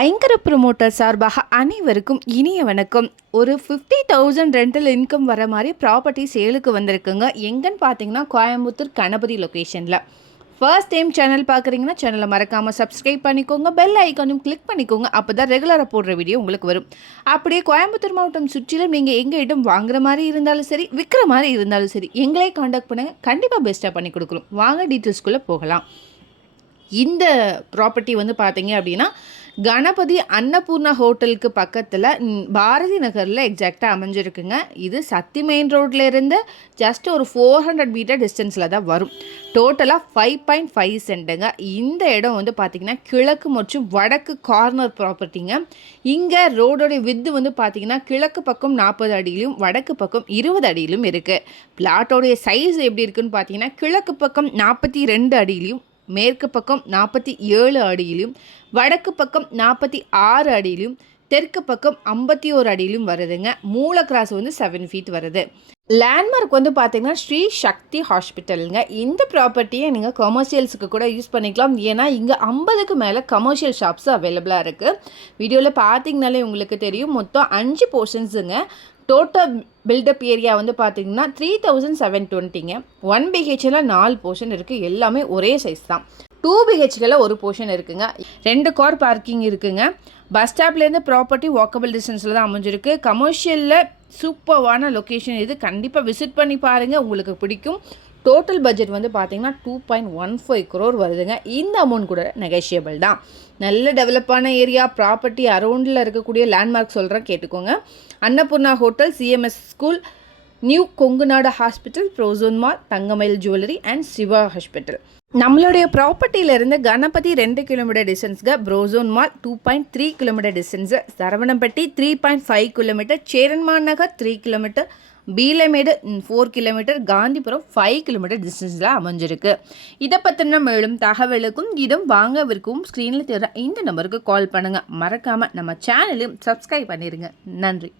ஐங்கர promoter சார்பாக அனைவருக்கும் இனிய வணக்கம். ஒரு 50,000 ரெண்டல் இன்கம் வர மாதிரி ப்ராப்பர்ட்டி சேலுக்கு வந்திருக்குங்க. எங்கன்னு பார்த்தீங்கன்னா கோயம்புத்தூர் கணபதி லொக்கேஷனில். ஃபர்ஸ்ட் டைம் சேனல் பார்க்குறீங்கன்னா சேனலை மறக்காமல் சப்ஸ்கிரைப் பண்ணிக்கோங்க, பெல் ஐக்கானும் கிளிக் பண்ணிக்கோங்க. அப்போ தான் ரெகுலராக போடுற வீடியோ உங்களுக்கு வரும். அப்படியே கோயம்புத்தூர் மாவட்டம் சுற்றிலும் நீங்கள் எங்கள் இடம் வாங்குற மாதிரி இருந்தாலும் சரி, விற்கிற மாதிரி இருந்தாலும் சரி, எங்களே காண்டாக்ட் பண்ணுங்கள். கண்டிப்பாக பெஸ்ட்டாக பண்ணி கொடுக்குறோம். வாங்க டீட்டெயில்ஸ்குள்ளே போகலாம். இந்த ப்ராப்பர்ட்டி வந்து பார்த்தீங்க அப்படின்னா கணபதி அன்னபூர்ணா ஹோட்டலுக்கு பக்கத்தில் பாரதி நகரில் எக்ஸாக்டாக அமைஞ்சிருக்குங்க. இது சத்தி மெயின் ரோட்லேருந்து ஜஸ்ட் ஒரு 400 மீட்டர் டிஸ்டன்ஸில் தான் வரும். டோட்டலாக 5.5 சென்ட்டுங்க. இந்த இடம் வந்து பார்த்திங்கன்னா கிழக்கு மற்றும் வடக்கு கார்னர் ப்ராப்பர்ட்டிங்க. இங்கே ரோடோடைய வித்து வந்து பார்த்திங்கன்னா கிழக்கு பக்கம் 40 அடியிலும் வடக்கு பக்கம் 20 அடியிலும் இருக்குது. பிளாட்டோடைய சைஸ் எப்படி இருக்குன்னு பார்த்தீங்கன்னா கிழக்கு பக்கம் 42 அடியிலையும், மேற்கு பக்கம் 47 அடியிலும், வடக்கு பக்கம் 46 அடியிலும், தெற்கு பக்கம் 51 அடியிலும் வருதுங்க. மூல கிராஸ் வந்து 7 ஃபீட் வருது. லேண்ட்மார்க் வந்து பார்த்தீங்கன்னா ஸ்ரீ சக்தி ஹாஸ்பிட்டலுங்க. இந்த ப்ராப்பர்ட்டியை நீங்கள் கமர்ஷியல்ஸுக்கு கூட யூஸ் பண்ணிக்கலாம். ஏன்னா இங்கே 50க்கு மேலே கமர்ஷியல் ஷாப்ஸ் அவைலபிளாக இருக்குது. வீடியோவில் பார்த்தீங்கனாலே உங்களுக்கு தெரியும். மொத்தம் 5 போர்ஷன்ஸுங்க. டோட்டல் பில்டப் ஏரியா வந்து பார்த்தீங்கன்னா 3720ங்க. 1 பிஹெச்ல 4 போர்ஷன் இருக்குது. எல்லாமே ஒரே சைஸ் தான். 2 பிஹெச்ல ஒரு போர்ஷன் இருக்குங்க. 2 கார் பார்க்கிங் இருக்குங்க. பஸ் ஸ்டாப்லேருந்து ப்ராப்பர்ட்டி வாக்கபிள் டிஸ்டன்ஸில் தான் அமைஞ்சிருக்கு. கமர்ஷியலில் சூப்பர்வான லொக்கேஷன் இது. கண்டிப்பாக விசிட் பண்ணி பாருங்கள், உங்களுக்கு பிடிக்கும். டோட்டல் பட்ஜெட் வந்து பார்த்தீங்கன்னா 2.15 crore வருதுங்க. இந்த அமௌண்ட் கூட நெகோஷியபிள் தான். நல்ல டெவலப்பான ஏரியா. ப்ராப்பர்ட்டி அரௌண்டில் இருக்கக்கூடிய லேண்ட்மார்க் சொல்கிறேன், கேட்டுக்கோங்க. Annapoorna hotel, CMS school, new Kongunadu hospital, Prozone mall, Thangamayil jewellery and Siva hospital. நம்மளுடைய ப்ராப்பர்ட்டியிலேருந்து கணபதி 2 கிலோமீட்டர் டிஸ்டன்ஸுங்க. Prozone mall 2.3 kilometre distance, Saravanampatti 3.5 kilometre, Cheranman Nagar 3 kilometre, Peelamedu 4 kilometre, Gandhipuram 5 kilometre டிஸ்டன்ஸில் அமைஞ்சிருக்கு. இதை பற்றின மேலும் தகவலுக்கும் இடம் வாங்கவிருக்கும் ஸ்க்ரீனில் தெரிகிற இந்த நம்பருக்கு கால் பண்ணுங்கள். மறக்காமல் நம்ம சேனலையும் சப்ஸ்கிரைப் பண்ணிடுங்க. நன்றி.